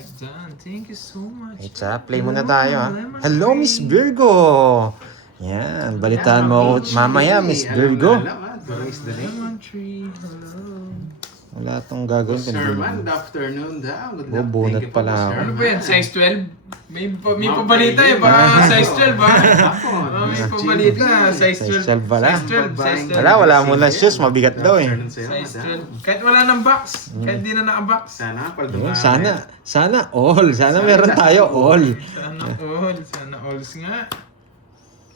like dyan. Thank you so much. It's play muna tayo ha. Lemon Hello, tree. Miss Virgo! Yan, balitaan mo ako mamaya, Miss Virgo. Lemon tree, hello. Wala itong gagawin. Sir Man, good afternoon daw. Good luck. Bunot Thank you pala po, ako. sir. Ano ba yan? Size 12? May pabalita eh. Baka size 12 ba? May pabalita. Size 12. Size 12 pala. Size 12. Size 12. Wala mo lang shoes, mabigat daw eh. Size 12. Kahit wala ng box. Kahit di na naka-box. Sana, pag Yun, sana all. Sana meron tayo all. Sana all. Sana alls nga.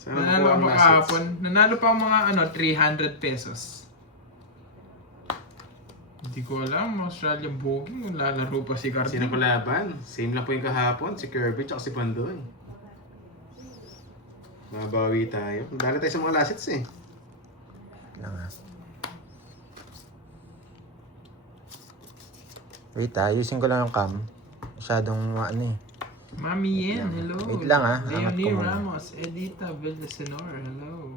Sana Nanalo po pa ang last kahapon. Nanalo pa ang mga 300 pesos. Hindi ko alam, Australian booking, lalaro pa si Cardi. Sino ko laban? Same lang po yung kahapon. Si Kirby at si Pandoy. Mabawi tayo. Dali tayo sa mga last hits eh. Lang ha. Wait ayusin ko lang yung cam. Masyadong ano eh. Mami Yen, hello. Wait lang, ah. Angat Leonie ko muna. Ramos, Edita Villasenor, hello.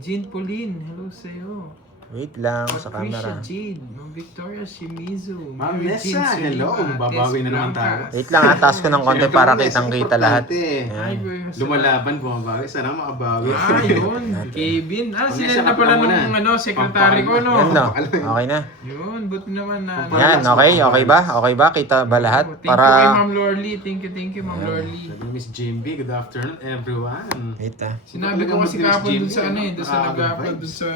Jean Pauline, hello sa'yo. Wait lang sa Patricia camera. Jade, Ma'am Victoria Shimizu, Ma'am Mary Nessa, Jean hello. Soliva, Babawi Tess na naman tayo. Blancas. Wait lang taas ko ng konti para kitang-kita lahat. Ay, Ayan. boy, Lumalaban, bumabawi. Sana makabawi. Ah, yun. Kevin. Pag Sila nasa na pala kapwa mo nung na. sekretary ko, no? Yan no. Okay na. Yun, buti naman na. Yan, okay? Okay ba? Okay ba? Kita ba lahat? Thank you kay Para... Ma'am Lorly. Thank you, Ma'am Lorly. Sabi Miss Jimby, good afternoon everyone. Wait Sinabi ko kasi Talagang kahapon dun sa Jimmy, doon sa nakakabag nag-upload vibes. dun sa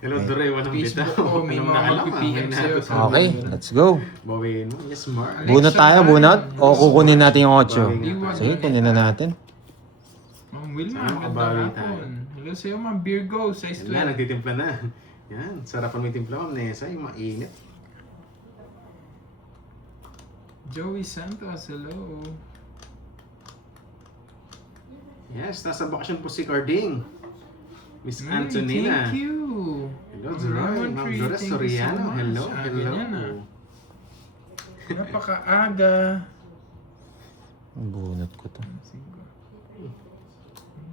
Hello, Dore, walang bitaw. Facebook ko. May Alam mga na alam, mag-PM may sa'yo. nato- Okay, let's go. Bawiin mo. Yes, Mark. Bunot tayo, bunot? O kukunin natin yung 8? Iwan Sige, na kunin na natin. Ma'am Wilma, Sana ganda makabawi hapon. Hello sa'yo, Ma'am Virgo, size Yan na, 12. nagtitimpla na. Yan, sarapan mo yung timpla mo, Nessa, yung mainit. Joey Santos, hello. Yes, nasa bakasyon po si Carding. Miss Hey, Antonina. Thank you. Hello, Ma'am Zeroy. Lemon Ma'am Tree, Dolores thank you so Soriano. much. Hello, Ah, hello. ganyan ah. Napakaaga. Bunot ko to.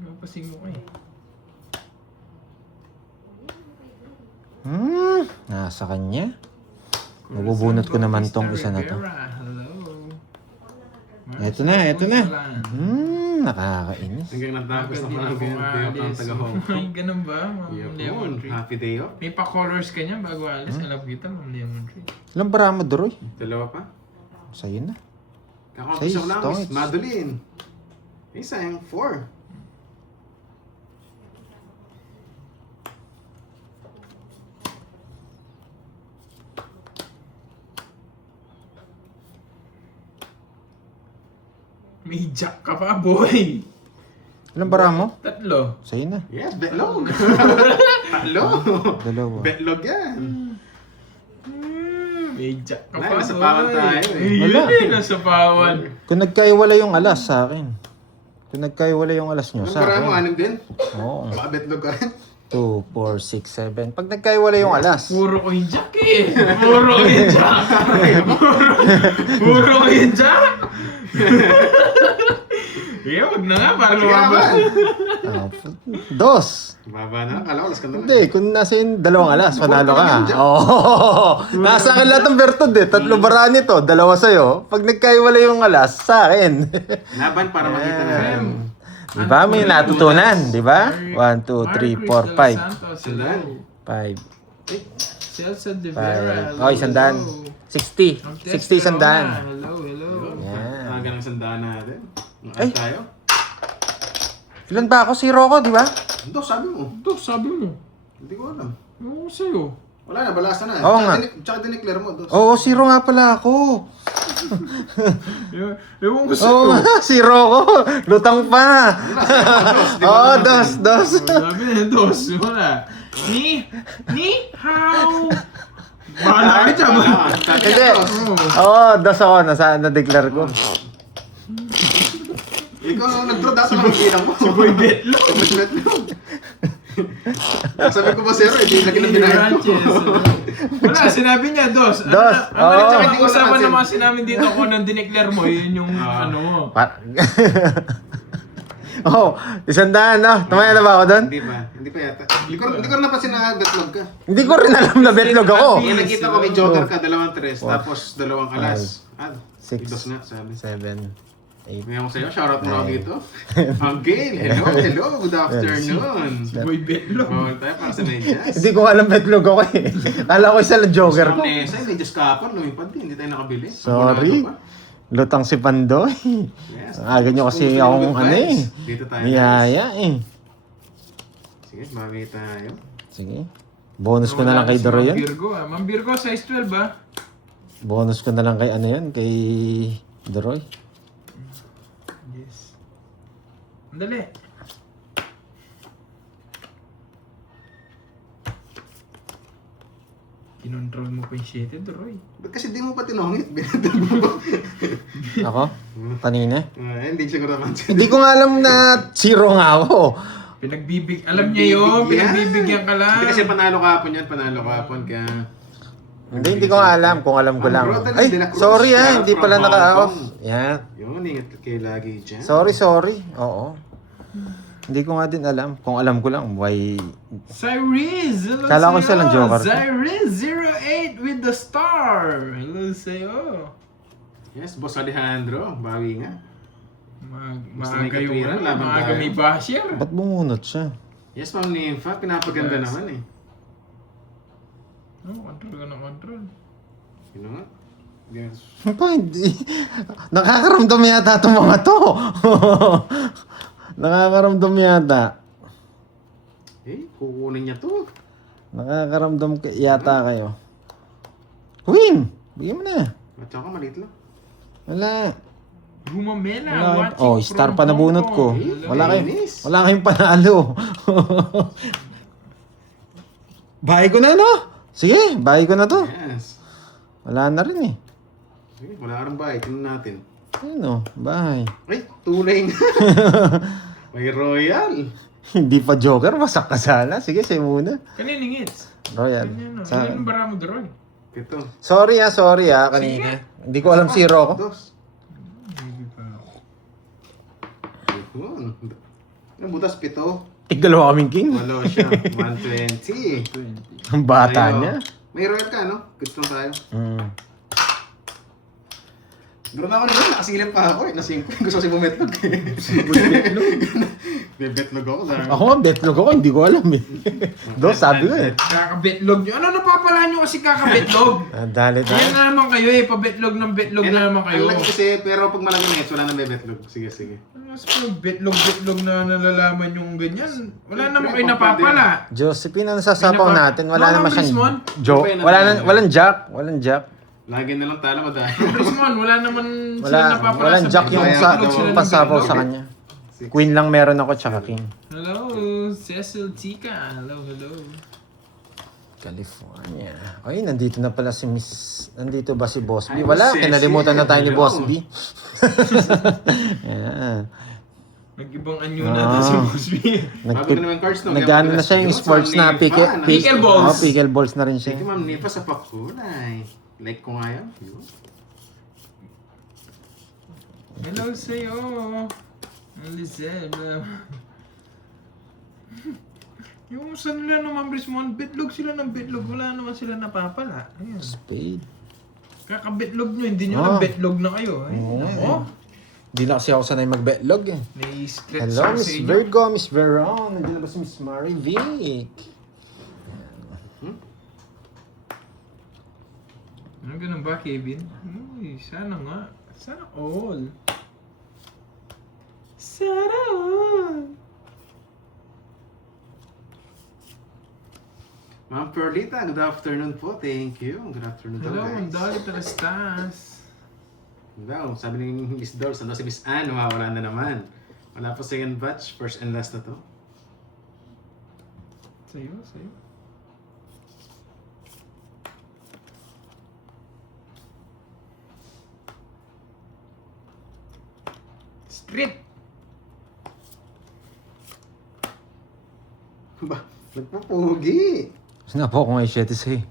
Napasing mo ko eh. Nasa kanya. Mabubunot ko naman tong isa na to. Hello. Eto na. Nakakainis. Hanggang natapos na parang ganyan ang taga-home. Ay, ganun ba, Ma'am Lemon Yun, Tree? happy day off. May pa-colors ka niya bago alis. Alam kita, Ma'am Lemon Tree. Ilang bara mo, Doroy? Dalawa pa. Sa'yo na. Kakampisa ko lang, Say, Miss Stones. Madeline. Isa yung 4. May jack ka pa, boy! Ilang bara mo? Tatlo. Sa'yo na. Yes, betlog. Talo. Dalawa. Betlog yan. May jack ka Nay, pa, nasa boy! pawan tayo eh. Wala. Nasa pawan. Kung nagkaiwala yung alas sa akin. Kung nagkaiwala yung alas nyo Ang sa para mo, akin. 6 din. Oo. Baka betlog ka rin. 2, 4, 6, 7. Pag nagkaiwala yung alas. Puro ko yung jack eh. Puro ko yung jack. Puro ko yung jack. Yeah, wag na nga para lumaban. Ah, 2. Baba na lang, kala ko alas ka na lang. Hindi, kung nasa yung dalawang alas, panalo ka. Oo. Nasa akin lahat ng bertod eh. 3 bara nito, 2 sa'yo. Pag nagkaiwala yung alas, sa akin. Laban para makita natin. Di ba? May natutunan, di ba? 1, 2, 3, 4, 5. Sundan. 5. Celso de Vera. 5. Oh, 100. 60. 60 100. Hello. Yan. Talaga ng sandaan natin. Ay. Ay. Tayo? Ilan ba ako? 0 ko, di ba? Ito, sabi mo. Ito, sabi mo. Hindi ko alam. Oo, sa'yo. Wala na, balasa na. Oo nga. Tsaka dineclare mo. Dos. Oo, 0 nga pala ako. Ewan ko Oo sa'yo. nga, 0 ko. Lutang pa. Oo, 2. Sabi na, dos. Wala. Ni how? Bahala ka dyan. Hindi. Oo, 2 ako. Na-declare ko. Ikaw ang nag-draw, dapat lang ang ginang mo. Si Boy Betlo. Sabi ko ba zero, hindi lagi ng binayad ko. Wala, sinabi niya, dos. Dos, Ang oo. tsaka hindi usapan naman sinamin dito kung nang dineclare mo, yun yung ano mo. Oh, 100 no? Tumaya na ba ako doon? Hindi ba? Hindi pa yata. Hindi ko napansin na betlog ka. Hindi ko rin alam na betlog ako. Yung nakita ko may joker ka, 2 tres, tapos 2 alas. Six. Idos nga, sabi. 7, 8. Ngayon ko sa'yo, shoutout mo ako dito. Gail, hello, good afternoon. Boy Betlog. Bawal tayo para sa medyas. Hindi ko alam betlog ako eh. Kala ko isa lang joker ko. Sa Nesa, medyas kapon, lumipad din, hindi tayo nakabili. Sorry. Abonado pa. Lutang si Pandoy. Yes. Aga nyo kasi Good akong vibes. ano eh. Dito tayo. Niyaya eh. Sige, bawi tayo. Sige. Bonus ko na lang kay Doro Ma'am yan. Virgo ah. Ma'am Virgo, size 12 ah. Bonus ko na lang kay ano yan, kay Doroy. Yes. Andali. Kinontrol mo pa yung 7, Doroy. Ba't kasi di mo pa tinongit? Binatag mo ba? Ako? Kanina? Hindi siguro naman. Hindi ko nga alam na zero nga ako. Alam niya yun, pinagbibigyan ka lang. Hindi kasi panalo kahapon yan, panalo kahapon. Kaya... Hindi ko nga alam kung alam ko lang. Bro, Ay, De La Cruz, sorry shout ah, out hindi from pala Hong naka-off. Kong. Yan. Yun, ingat kayo lagi dyan. Sorry. Oo. Hindi ko nga din alam. Kung alam ko lang, why... Cyrez! Hello Kala ko sa'yo. siya lang joker. Cyrez 08 with the star! Hello sa'yo. Yes, Boss Alejandro, bawi nga. Basta may Maaga yung katwiran, ano, laban maaga tayo. may basher. Ba't bumunot siya? Yes, Ma'am Nympha, pinapaganda Yes. naman eh. Control ka na control. Yun nga. Yes. Pa, hindi. Nakakaramdam yata itong mga to. Nakakaramdam yata. Kukunin niya to. Nakakaramdam yata kayo. Queen! Bigyan mo na. At saka maliit lang. Wala. Gumamela, Wala. watching Oh, star from pa na bunot Hong ko. Kong. Eh, Wala kayo. Linis. Wala kayong panalo. Bahay ko na, no? Sige, bahay ko na to. Yes. Wala na rin eh. Sige, wala ka ng bahay. Tingnan natin. Ayun o, bahay. Ay, tunay nga. May royal. Hindi pa joker, masak ka sana. Sige, sa'yo muna. Kaninong hits? Royal. Ganyan, no? Sa... Ilan bara mo, Doroy? Ito. Sorry kanina. Hindi ko alam zero ako. Dos. Yun. Ang butas, 7. Tigdalawa kaming king. Walo siya. 120. Ang bata Ayaw. niya. May royal ka, no? Good lang tayo. Mm. Pero na ako naman, nakasilip pa ako eh. Nasingko. Gusto kasi bumetlog eh. May betlog ako. Sabi. Ako nga, betlog ako. Hindi ko alam eh. Sabi ko eh. Kakabetlog nyo. Ano napapala nyo kasi kakabetlog? Dali tayo. Yan na naman kayo eh. Pabetlog ng betlog na naman kayo. Ang laki kasi, pero pag malaki na wala na may betlog. Sige, sige. Ano sa yung betlog na nalalaman yung ganyan? Wala naman kayo napapala. Josephine, ano sasapaw May natin? Wala Mama naman siyang... Brismon? Walang jack. Walang jack. Lagi na lang tala madaya. Brismon, wala naman sila napapala Walang jack yung betlog. sa, Betlog sila ng pasapaw betlog. sa kanya. Queen lang meron ako, tsaka king. Hello, Cecil Tika. Hello. California. Ay, nandito na pala si Miss... Nandito ba si Boss B? Ay, Wala, Cecil. kinalimutan na tayo ni Hello. Boss B. Yeah. Nag-ibang anyo na si Boss B. Bago na naman cards, no? Nag-ano na siya yung sports na Pickleballs. Oh, pickleballs na rin siya. Sige, Ma'am Nipa sa pakulay. Like ko nga yan. Yun. Hello sa'yo. Lizelle. Yung sa nila naman, Brismon, betlog sila ng betlog. Wala naman sila napapala. Ayan. Spade. Kakabetlog nyo, hindi nyo Oh. lang betlog na kayo. Ayun. Oo. Ako. Hindi na kasi ako sanay mag-betlog eh. May stretch Hello, sa Miss inyo. Virgo, Miss Veron. Nandiyan na ba si Miss Mary Vic? Ano ganun ba, Kevin? Uy, sana nga. Sana all. Sana all. Ma'am Perlita, good afternoon po. Thank you. Good afternoon daw, Hello, ang guys. dali talastas. Daw, sabi ni Miss Dolls, ano si Miss Anne, mawawala na naman. Wala po second batch, first and last na to. Sa'yo. Street. Ba, nagpupugi. Sinapo ko nga yung 7 sa'yo.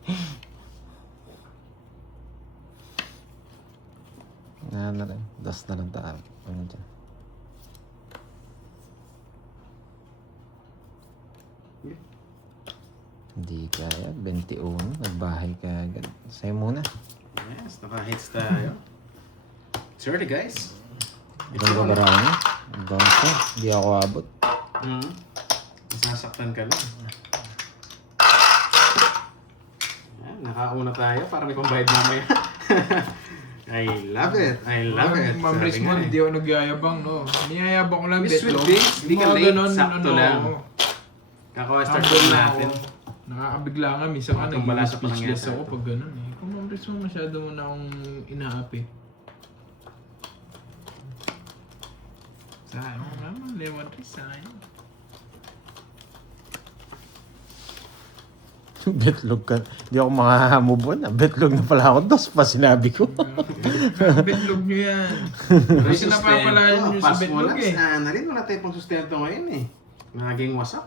Na rin. Das na lang tayo. Ano dyan? Hindi kaya. 21. Nagbahay ka agad. Sa'yo muna. Yes, naka-hits tayo. 30 guys. Ilan ba marami? Bangsa. Hindi ako abot. Masasaktan ka lang. Yan, nakauna tayo para may pambayad mamaya. I love it. I love it. Ma'am Sabi Rismond, nga eh. hindi ako nagyayabang, no? Niyayabang ko lang Miss betlog. with this, hindi ka Mga late, ganon, sakto lang. Kaka-start Humble lang natin. ako. Nakakabigla nga, minsan ka Tumbala sa nag-speechless pangyayari. ako pag gano'n eh. Kung Ma'am Rismond, masyado mo na akong inaapi. Sayang naman, lemon tree, sayang. Betlog ka. Hindi ako makahamove on. Betlog na pala ako. Dos pa sinabi ko. Betlog nyo yan. May Kasi napapalaan nyo sa betlog eh. Na rin, wala tayong pang sustento ngayon eh. Naging wasak.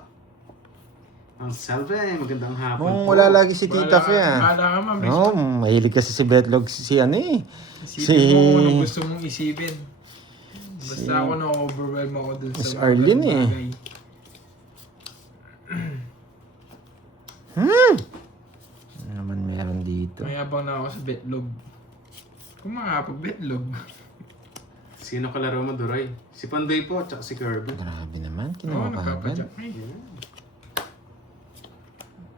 Ang salve, magandang hapon Kung po. wala lagi si Tita Fe ah. Bahala ka, Ma'am Rismond. Oo, mahilig kasi si Betlog si ano eh. Isipin mo kung ano gusto mong isipin. Basta ako na-overwhelm ako dun sa Miss mga Arlene ganung eh. bagay. Ano naman meron dito? Mayabang na ako sa betlog. Kung makapag-betlog. Sino kalaro mo, Duroy? Si Pandoy po, tsaka si Kirby. Grabe naman, Oo, kinuha ka agad. nagpapadyak na eh.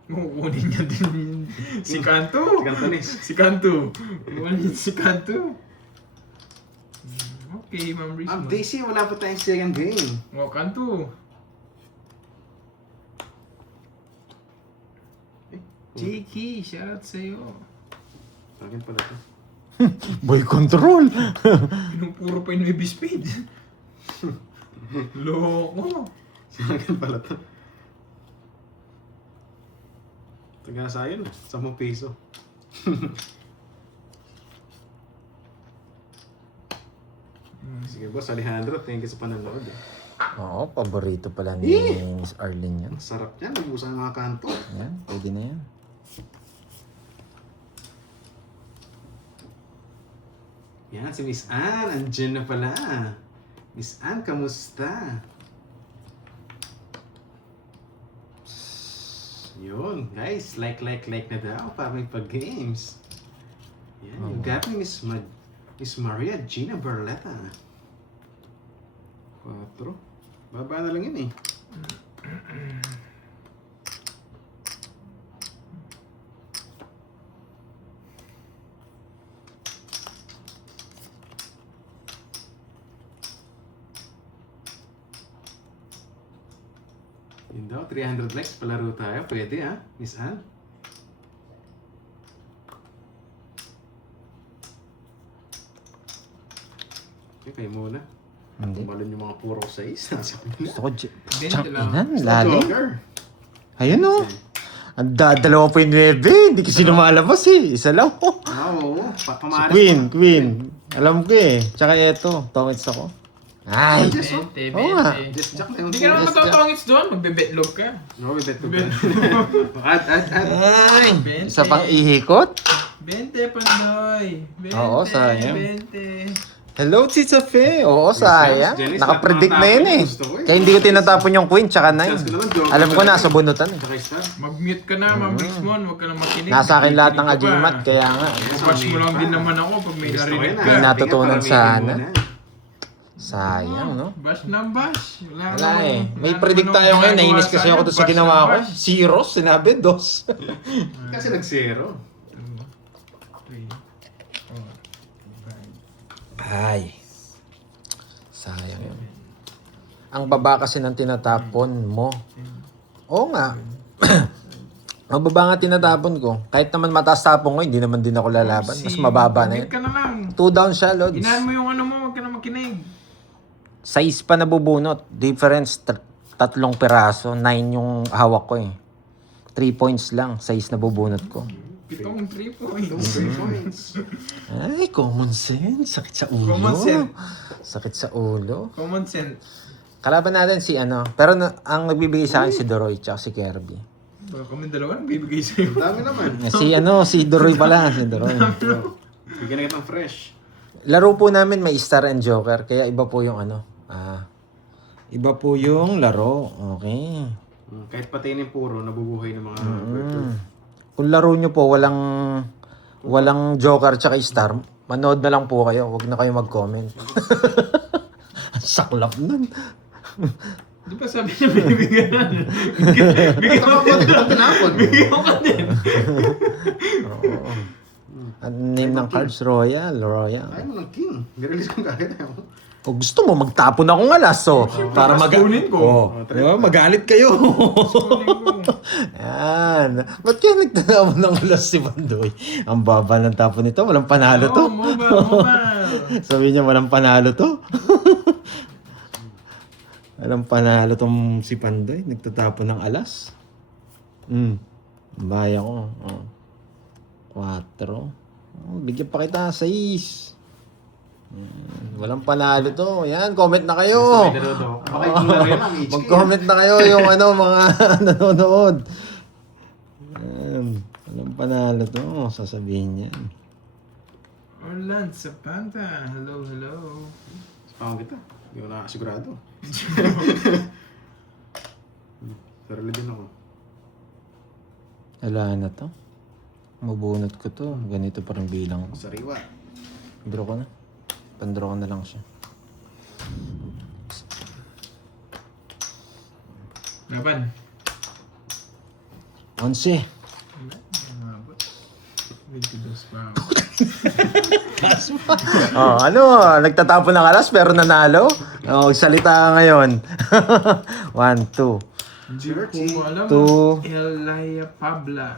Kukunin niya din si Kanto. Si Cantones. Si Kanto. Kukunin si Kanto. Okay, Ma'am Rismond. Daisy, wala pa tayong second game. O, Kanto. Jakey, shoutout sa'yo. Akin pala to. Boy control! Pinupuro pa yung Nueve Speed. Loko. Akin pala to. Taga sa akin, 10 piso. Sige boss, Alejandro, thank you sa panonood. Oo, paborito pala ni Miss Arlene yan. Masarap yan, nabusan ng mga kanto. Yan, pwede na yan. Yan, si Miss Ann, andyan na pala. Miss Ann, kamusta? Yun, guys, like na daw para may pag-games. Yan, you got me, Miss Maria Gina Barletta. 4. Baba na lang yun eh. Yun daw, 300 likes, palaro tayo. Pwede ha, Miss Ann? Okay, kayo muna. Hindi. Tumalon yung mga puro 6. Nasa Gusto ko, Bente lang. Inan, lalim. Joker. Ayun o. Ang dalawa pa yung 9. Hindi kasi lumalabas eh. Isa lang po. Oo, pamalas. Queen. Alam ko eh. Tsaka eto, tongits ako. Ay! Bente, Oo nga. bente. Just jack na yung Hindi ka naman matotongits doon. Magbe-betlog ka. No, we bet to Bet. At. Ay! Bente. Isa pang ihikot. Bente, Pandoy. Bente, Oo, sayang. Bente. Hello, Tita Fe. Oo, sayang. Janice, Nakapredict na yun eh. gusto ko eh. Kaya hindi ko tinatapon yung queen tsaka 9. Chance ko naman, joker Alam ko talaga. nasa bunutan eh. Tsaka star. Mag-mute ka na, Ma'am Rismond. Huwag ka na makinig. Nasa akin lahat ng Makikinig ka agimat, pa. kaya nga. Babash mo lang din naman ako pag may Gusto ko narinig yun, ka. May natutunan Tingnan, sana. paramihin mo na. Sayang, no? Bash ng bash. Wala eh. May predict tayo ngayon. Nainis kasi ako doon sa ginawa ko. Zero, sinabi, 2. Kasi nag-zero. Ay. Sayang yun. Ang baba kasi ng tinatapon mo. Oo nga. Ang baba nga tinatapon ko. Kahit naman mataas tapon ko, hindi naman din ako lalaban. Mas mababa na yun. Mute ka na lang. 2 down siya, Lods. Inahan mo yung ano mo, huwag ka na makinig. 6 pa nabubunot. Difference, 3 piraso. 9 yung hawak ko eh. 3 points lang. 6 nabubunot ko. 7 3 points. 3 points. Ay, common sense. Sakit sa ulo. Common sense. Sakit sa ulo. Common sense. Kalaban natin si ano. Pero ang nagbibigay sa akin si Doroy tsaka si Kirby. Baka kami dalawa nang bibigay sa'yo. Dami naman. Si Doroy pala. Si Doroy. Bigyan na kitang fresh. Laro po namin may Star and Joker. Kaya iba po yung ano. Iba po yung laro. Okay. Kahit patayin yung puro, nabubuhay ng mga Kung laro nyo po walang Joker tsaka Star, Manood na lang po kayo. Huwag na kayo mag-comment. Ang saklap nun. Di ba sabi niya may bigyan na? Bigyan mo ka Bigyan mo ka din. Oo. Ang name ng cards, Royal. Ayaw mo ng king. Release ko kagad. O gusto mo, magtapon akong alas, so. Para kunin ko. Diba? Magalit kayo. Yan. Ba't kaya nagtatapon ng alas si Bandoy? Ang baba ng tapon nito. Walang panalo to. Mobile. Sabi niya, walang panalo to. Walang panalo tong si Pandoy. Nagtatapon ng alas. Baya ko. 4. Bigyan pa kita. 6. Walang panalo to. Yan, comment na kayo. Mag-comment na kayo yung mga nanonood. Yan. Walang panalo to. Sasabihin niyan. Orland Zapanta. Hello. Pangit kita. Hindi ko nakasigurado. Sarili din ako. Wala na to. Mabunot ko to. Ganito parang bilang. Sariwa. Draw ko na. Pandraw ko na lang siya. Laban. 11. Nagtatapon ng alas pero nanalo? Salita ka ngayon. 1, 2. Hindi ko alam. 2. Elia Pabla.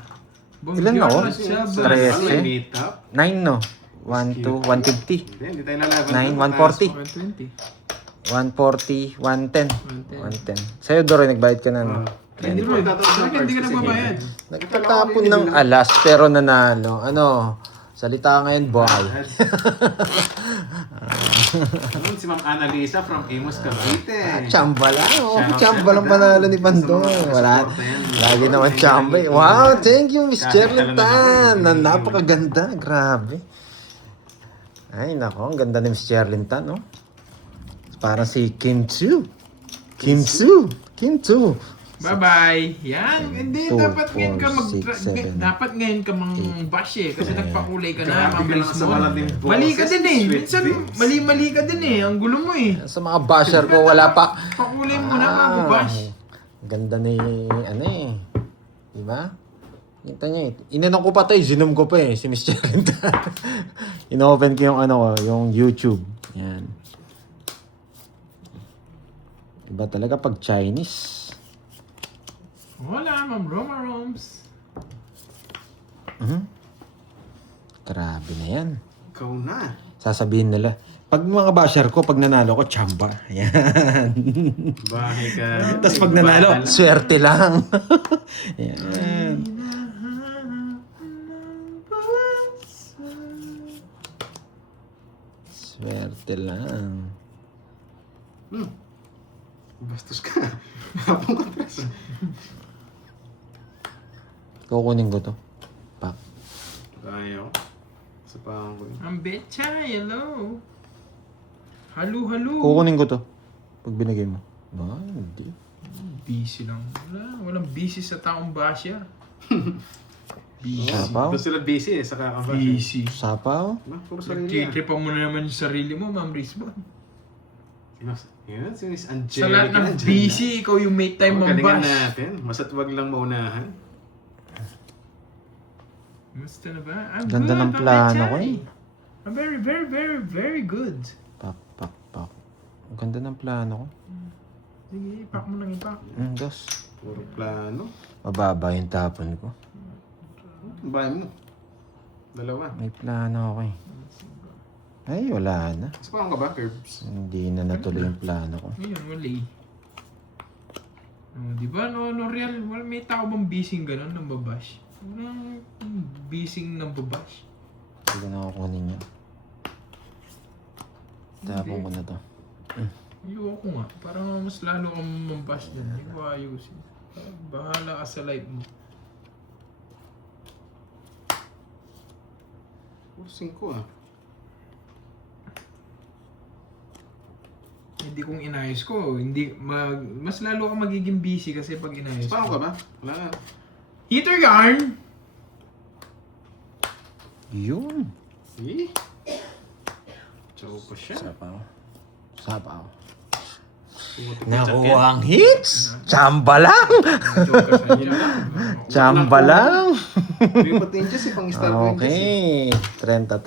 Ilan na ako? 13. 9, no? 1, 2, 150. Hindi tayo nalaban. 9, 140. 140, 110. 110. Sa'yo, Doroy, nagbayad ka na, no? Hindi ko. Hindi ka nagbabayad. Nagtatapon ng alas pero nanalo. Salita ka ngayon, boy. Si Ma'am Annalisa from Amos, Cavite. Chamba lang. Chamba lang panalo ni Pandoy. Wala. Lagi naman chamba. Wow, thank you, Miss Cherlintan. Napakaganda. Grabe. Ay, nako. Ang ganda ni Miss Cherlintan, no? Parang si Kim Chu. Kim Chu. Bye-bye. Yan. Hindi, 2, dapat ngayon ka 4, 6, 7, dapat ngayon ka bash eh. Kasi nagpakulay ka na, Grabe ka mabilis naman sa mo. malaking boses, Mali ka din eh. sweet Minsan, dreams. mali ka din eh. Ang gulo mo eh. Sa mga basher ko, wala pa. Pakulay mo na, mag-bash. Ganda ni, diba? Kita niyo eh. Inanong ko pa tayo, zinom ko pa eh, si Miss Cherlintan. Inopen ko yung yung YouTube. Yan. Iba talaga pag Chinese. Wala, Ma'am Roma Roms. Grabe na yan. Ikaw na. Sasabihin nila, pag mga basher ko, pag nanalo ko, chamba. Yan. Bahay ka. Tapos pag nanalo, swerte lang. Yan. Swerte lang. Bastos ka. Habang katras. Kukunin ko to. Pak. Ayaw. Sa pahang ko. Ang betcha, hello. Halo. Kukunin ko to. Pag binigay mo. Ba, hindi. Busy lang. Walang busy sa taong basya. Busy. Sapaw? Doon sila busy eh, sa kakabas. Busy. Sapaw? Puro sarili yan. Nagtitripan mo na naman yung sarili mo, Ma'am Risbon. Yan, si Miss Sa Angelica. lahat ng nandyan busy, ikaw yung make time na. mong Galingan bash. natin. Basta't wag lang maunahan. Musta na ba? I'm Ganda good, ng Ma'am plano Betchay. ko eh. I'm very good. Pak. Ang ganda ng plano ko. Sige, ipak mo nang ipak. Dos. Puro plano. Mababa yung tapon ko. Ang bahay mo. Dalawa. May plano ako eh. Ay, wala na. Sa pahang ka ba, Curbs? Hindi na natuloy yung plano ko. Ngayon, wali. Di ba, no, real, may tao bang busy gano'n nang babash? Walang busy nang babash. Hindi ko na kukunin yan. Tapon ko na to. Ayoko nga. Parang mas lalo kang mambash doon. Hindi ko ayusin. Bahala ka sa life mo. Puro 5 ah. Hindi kung inayos ko, mas lalo ka magiging busy kasi pag inayos Sa pahang ka ko. ba? Wala nga. Heater yarn! Yun. Eh? Chow pa siya. Sapaw. Sapaw. Suot- Nakuha ang hits! Chamba lang! Chamba lang! May patin dyan si pang star point dyan si. Okay. 30